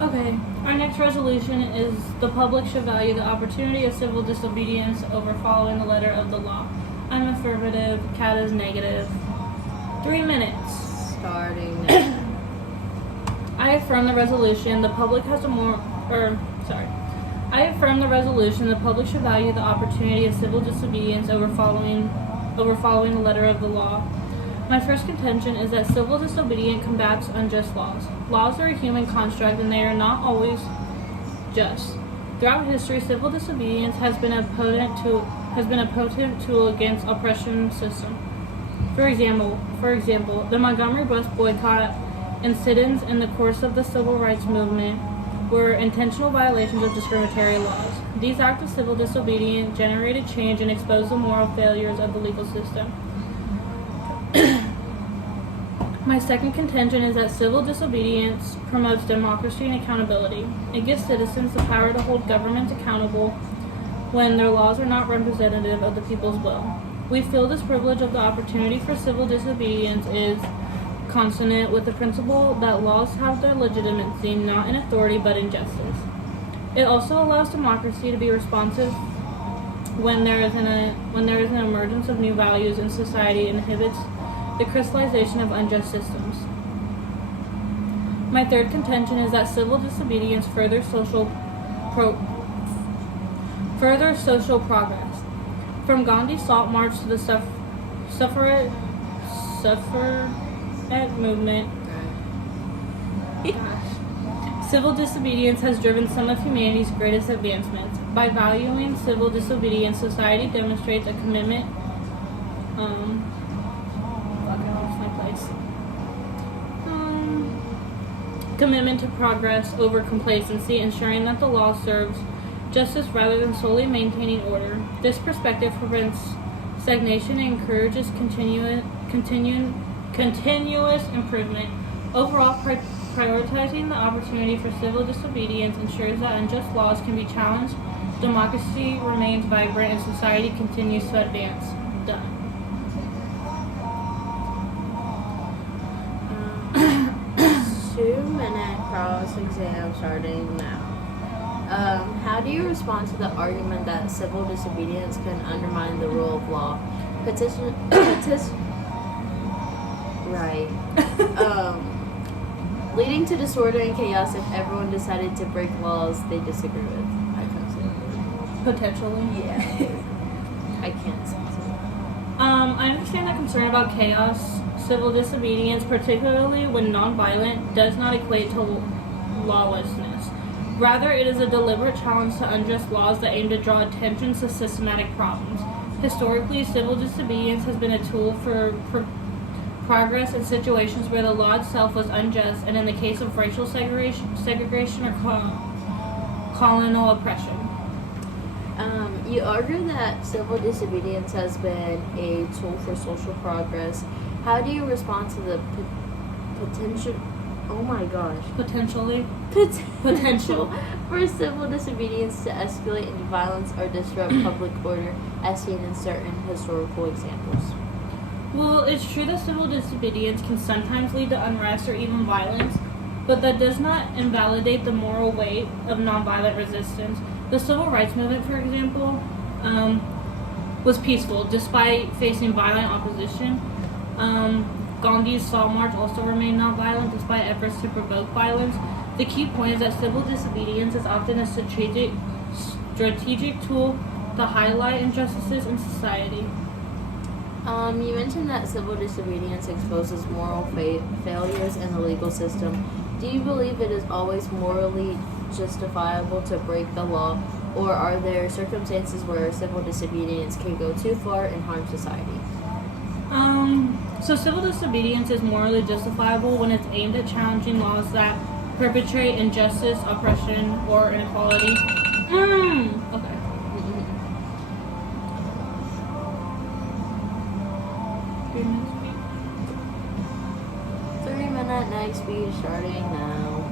Okay, our next resolution is the public should value the opportunity of civil disobedience over following the letter of the law. I'm affirmative, Kat is negative. 3 minutes. Starting now. I affirm the resolution the public has a I affirm the resolution the public should value the opportunity of civil disobedience over following the letter of the law. My first contention is that civil disobedience combats unjust laws. Laws are a human construct and they are not always just. Throughout history, civil disobedience has been a potent tool against oppression system. For example, the Montgomery bus boycott and sit-ins in the course of the civil rights movement were intentional violations of discriminatory laws. These acts of civil disobedience generated change and exposed the moral failures of the legal system. My second contention is that civil disobedience promotes democracy and accountability. It gives citizens the power to hold governments accountable when their laws are not representative of the people's will. We feel this privilege of the opportunity for civil disobedience is consonant with the principle that laws have their legitimacy not in authority but in justice. It also allows democracy to be responsive when there is an emergence of new values in society and inhibits the crystallization of unjust systems. My third contention is that civil disobedience furthers social progress. From Gandhi's Salt March to the suffragette movement, civil disobedience has driven some of humanity's greatest advancements. By valuing civil disobedience, society demonstrates a commitment commitment to progress over complacency, ensuring that the law serves justice rather than solely maintaining order. This perspective prevents stagnation and encourages continuous improvement. Overall, prioritizing the opportunity for civil disobedience ensures that unjust laws can be challenged, democracy remains vibrant, and society continues to advance. Done. 2-minute cross exam starting now. How do you respond to the argument that civil disobedience can undermine the rule of law? Right. Leading to disorder and chaos if everyone decided to break laws they disagree with. I can't say that. Potentially. Yeah. I can't say that. I understand the concern about chaos. Civil disobedience, particularly when nonviolent, does not equate to lawlessness. Rather, it is a deliberate challenge to unjust laws that aim to draw attention to systematic problems. Historically, civil disobedience has been a tool for progress in situations where the law itself was unjust, and in the case of racial segregation or colonial oppression. You argue that civil disobedience has been a tool for social progress. How do you respond to the potential for civil disobedience to escalate into violence or disrupt public order, as seen in certain historical examples? Well, it's true that civil disobedience can sometimes lead to unrest or even violence, but that does not invalidate the moral weight of nonviolent resistance. The civil rights movement, for example, was peaceful despite facing violent opposition. Gandhi's Salt March also remained nonviolent despite efforts to provoke violence. The key point is that civil disobedience is often a strategic tool to highlight injustices in society. You mentioned that civil disobedience exposes moral failures in the legal system. Do you believe it is always morally justifiable to break the law, or are there circumstances where civil disobedience can go too far and harm society? So civil disobedience is morally justifiable when it's aimed at challenging laws that perpetrate injustice, oppression, or inequality. Okay. 3-minute next speech starting now.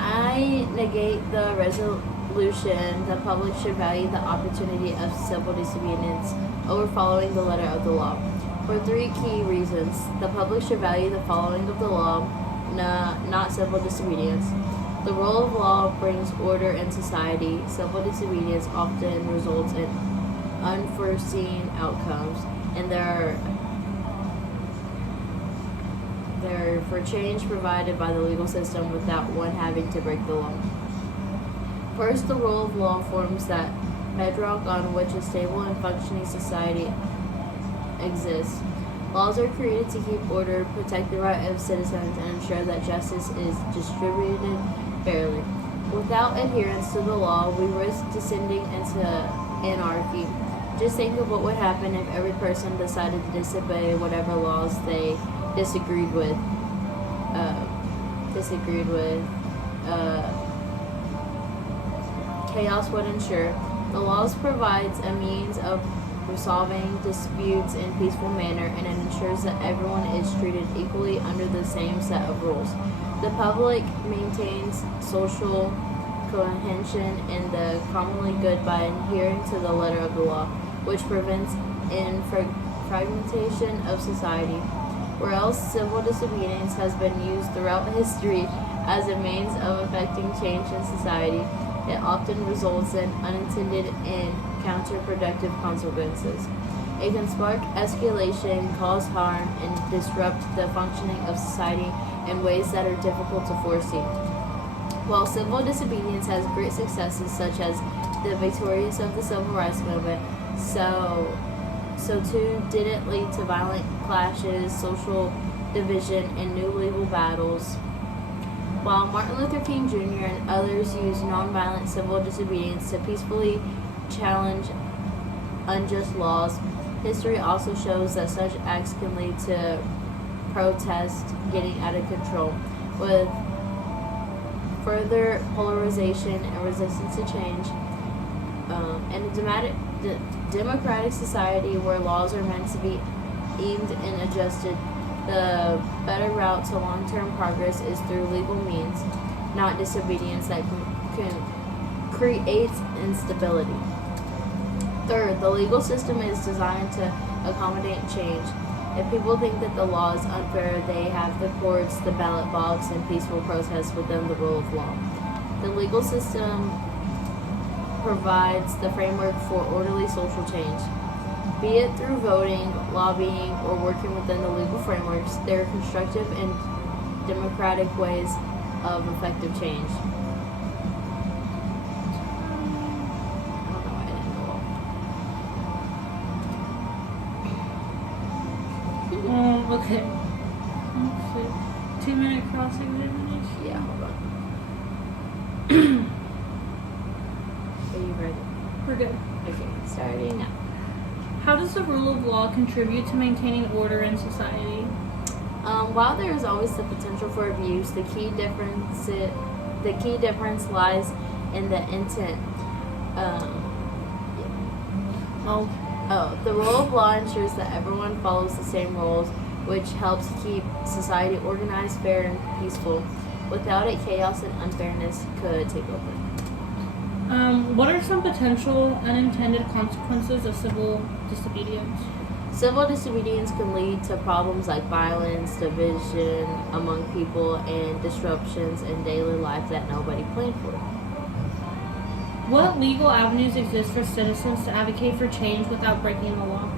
I negate the resolution the public should value the opportunity of civil disobedience over following the letter of the law. For 3 key reasons. The public should value the following of the law, not civil disobedience. The rule of law brings order in society. Civil disobedience often results in unforeseen outcomes, and there are for change provided by the legal system without one having to break the law. First, the rule of law forms that bedrock on which a stable and functioning society exists. Laws are created to keep order, protect the right of citizens, and ensure that justice is distributed fairly. Without adherence to the law, we risk descending into anarchy. Just think of what would happen if every person decided to disobey whatever laws they disagreed with. Chaos would ensure. The laws provides a means of resolving disputes in a peaceful manner, and it ensures that everyone is treated equally under the same set of rules. The public maintains social cohesion and the commonly good by adhering to the letter of the law, which prevents fragmentation of society. Whereas civil disobedience has been used throughout history as a means of effecting change in society, it often results in unintended and counterproductive consequences. It can spark escalation, cause harm, and disrupt the functioning of society in ways that are difficult to foresee. While civil disobedience has great successes, such as the victories of the Civil Rights Movement, so too did it lead to violent clashes, social division, and new legal battles. While Martin Luther King Jr. and others used nonviolent civil disobedience to peacefully challenge unjust laws, history also shows that such acts can lead to protest getting out of control, with further polarization and resistance to change. In a democratic society where laws are meant to be aimed and adjusted, the better route to long-term progress is through legal means, not disobedience that can create instability. Third, the legal system is designed to accommodate change. If people think that the law is unfair, they have the courts, the ballot box, and peaceful protests within the rule of law. The legal system provides the framework for orderly social change. Be it through voting, lobbying, or working within the legal frameworks, there are constructive and democratic ways of effective change. I don't know why I didn't go. Okay. Let's see. 2-minute cross-examination? Yeah, hold on. Are you ready? We're good. Okay, starting now. How does the rule of law contribute to maintaining order in society? While there is always the potential for abuse, the key difference lies in the intent. The rule of law ensures that everyone follows the same rules, which helps keep society organized, fair, and peaceful. Without it, chaos and unfairness could take over. What are some potential unintended consequences of civil disobedience? Civil disobedience can lead to problems like violence, division among people, and disruptions in daily life that nobody planned for. What legal avenues exist for citizens to advocate for change without breaking the law?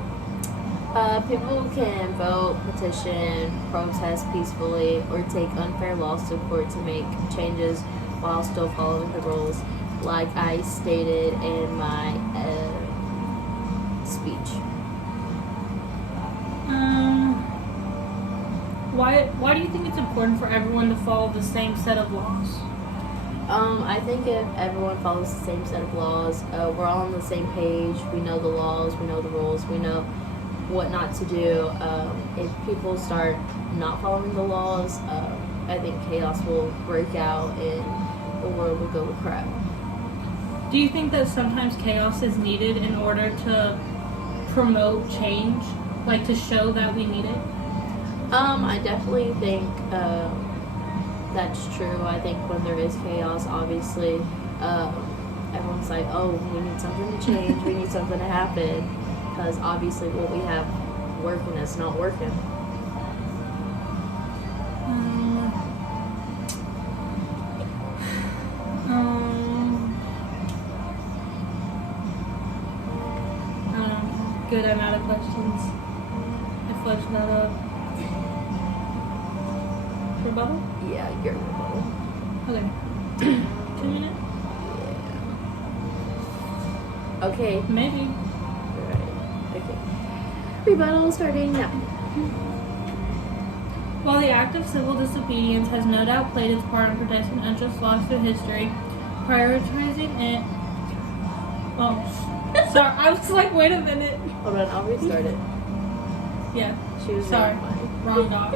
People can vote, petition, protest peacefully, or take unfair laws to court to make changes while still following the rules, like I stated in my speech. Why do you think it's important for everyone to follow the same set of laws? I think if everyone follows the same set of laws, we're all on the same page. We know the laws, we know the rules, we know what not to do. If people start not following the laws, I think chaos will break out and the world will go to crap. Do you think that sometimes chaos is needed in order to promote change, like to show that we need it? I definitely think that's true. I think when there is chaos, obviously, everyone's like, oh, we need something to change, we need something to happen, because obviously what we have working is not working. good I'm out of questions. I flushed that up. Rebuttal? Yeah, your rebuttal. Okay. 2 minutes? Yeah. Okay. Maybe. Right. Okay. Rebuttal starting now. While the act of civil disobedience has no doubt played its part in protecting unjust laws through history, prioritizing it. Oh, sorry. I was like, wait a minute. Hold on, I'll restart it. Yeah. She was Sorry. fine. Wrong dog.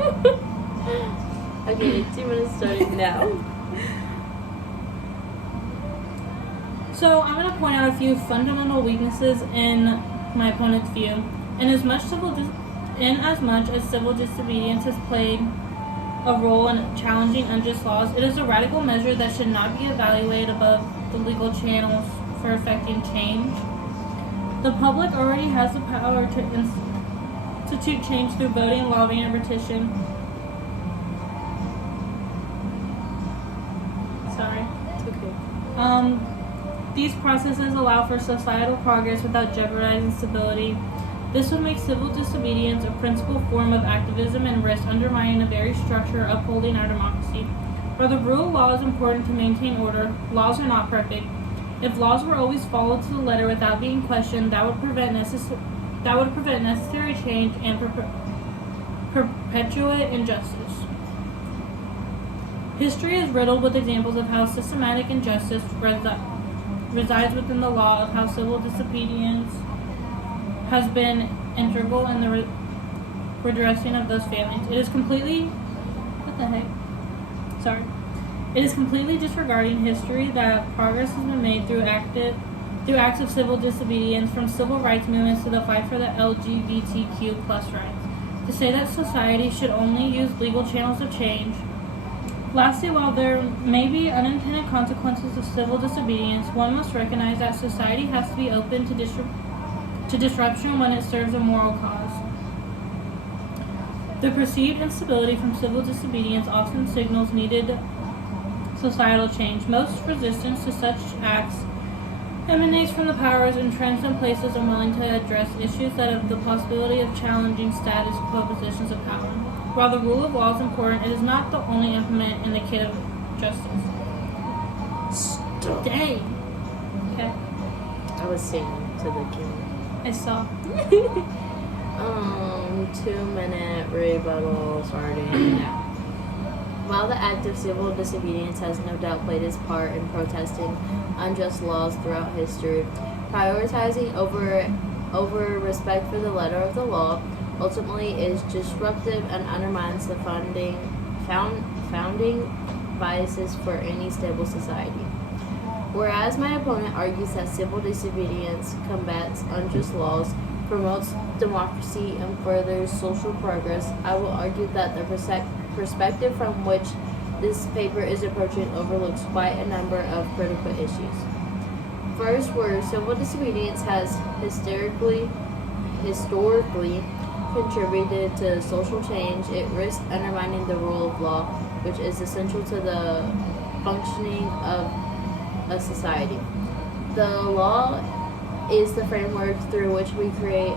Okay, 2 minutes starting now. So I'm going to point out a few fundamental weaknesses in my opponent's view. Inasmuch as civil disobedience has played a role in challenging unjust laws, it is a radical measure that should not be evaluated above the legal channels for effecting change. The public already has the power to institute change through voting, lobbying, and petition. Sorry. Okay. These processes allow for societal progress without jeopardizing stability. This would make civil disobedience a principal form of activism and risk undermining the very structure upholding our democracy. While the rule of law is important to maintain order, laws are not perfect. If laws were always followed to the letter without being questioned, that would prevent necessary change and perpetuate injustice. History is riddled with examples of how systematic injustice resides within the law, of how civil disobedience has been integral in the redressing of those failings. It is completely disregarding history that progress has been made through acts of civil disobedience, from civil rights movements to the fight for the LGBTQ+ rights. To say that society should only use legal channels of change. Lastly, while there may be unintended consequences of civil disobedience, one must recognize that society has to be open to disruption when it serves a moral cause. The perceived instability from civil disobedience often signals needed societal change. Most resistance to such acts emanates from the powers entrenched in places unwilling to address issues that have the possibility of challenging status quo positions of power. While the rule of law is important, it is not the only implement in the kit of justice. Stop. Dang. Okay. I was singing to the king. I saw. 2 minute rebuttal starting now. While the act of civil disobedience has no doubt played its part in protesting unjust laws throughout history, prioritizing over respect for the letter of the law ultimately is disruptive and undermines the founding biases for any stable society. Whereas my opponent argues that civil disobedience combats unjust laws, promotes democracy, and furthers social progress, I will argue that the perspective from which this paper is approaching overlooks quite a number of critical issues. First, where civil disobedience has historically contributed to social change, it risks undermining the rule of law, which is essential to the functioning of a society. The law is the framework through which we create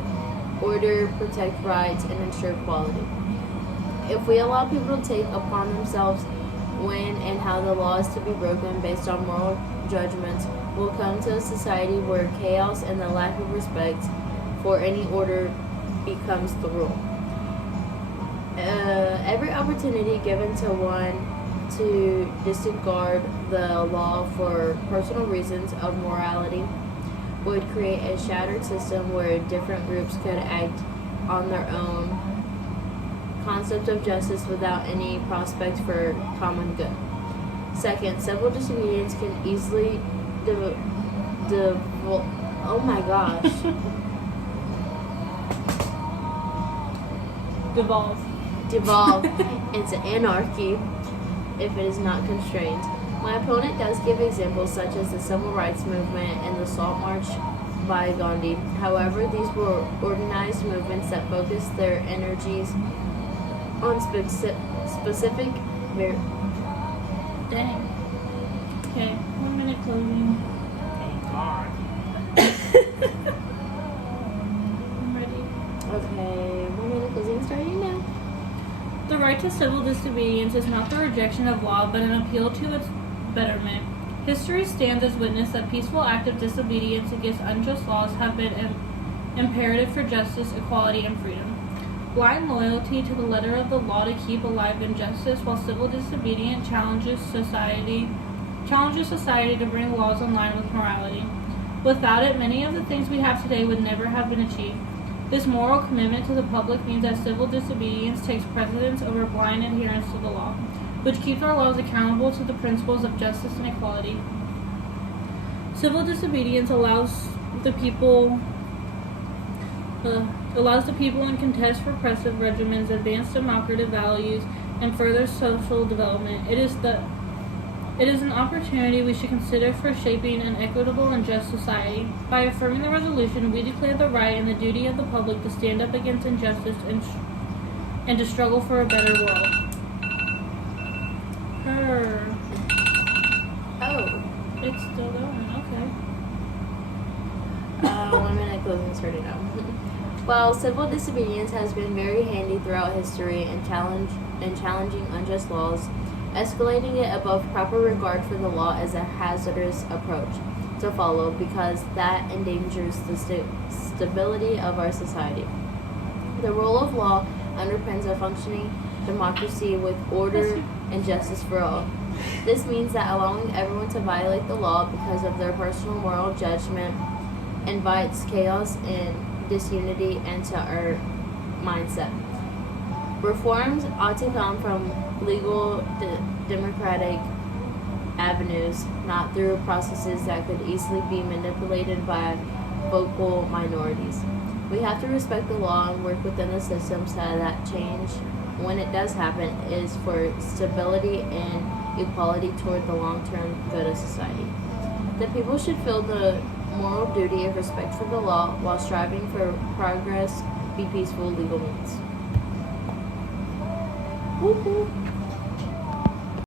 order, protect rights, and ensure equality. If we allow people to take upon themselves when and how the law is to be broken based on moral judgments, we'll come to a society where chaos and the lack of respect for any order becomes the rule. Every opportunity given to one to disregard the law for personal reasons of morality would create a shattered system where different groups could act on their own concept of justice without any prospect for common good. Second, civil disobedience can easily oh my gosh. devolve into anarchy if it is not constrained. My opponent does give examples such as the Civil Rights Movement and the Salt March by Gandhi. However, these were organized movements that focused their energies on specific. Dang. Okay, 1 minute closing. Oh God. I'm right to civil disobedience is not the rejection of law, but an appeal to its betterment. History stands as witness that peaceful acts of disobedience against unjust laws have been imperative for justice, equality, and freedom. Blind loyalty to the letter of the law to keep alive injustice, while civil disobedience challenges society to bring laws in line with morality. Without it, many of the things we have today would never have been achieved. This moral commitment to the public means that civil disobedience takes precedence over blind adherence to the law, which keeps our laws accountable to the principles of justice and equality. Civil disobedience allows the people in contest for repressive regimens, advance democratic values, and further social development. It is an opportunity we should consider for shaping an equitable and just society. By affirming the resolution, we declare the right and the duty of the public to stand up against injustice and to struggle for a better world. Oh. It's still going, okay. 1 minute closing started out. While civil disobedience has been very handy throughout history in challenging unjust laws, escalating it above proper regard for the law is a hazardous approach to follow because that endangers the stability of our society. The rule of law underpins a functioning democracy with order and justice for all. This means that allowing everyone to violate the law because of their personal moral judgment invites chaos and disunity into our mindset. Reforms ought to come from legal, democratic avenues, not through processes that could easily be manipulated by vocal minorities. We have to respect the law and work within the system so that change, when it does happen, is for stability and equality toward the long-term good of society. The people should feel the moral duty of respect for the law while striving for progress, be peaceful legal means. Woo-hoo.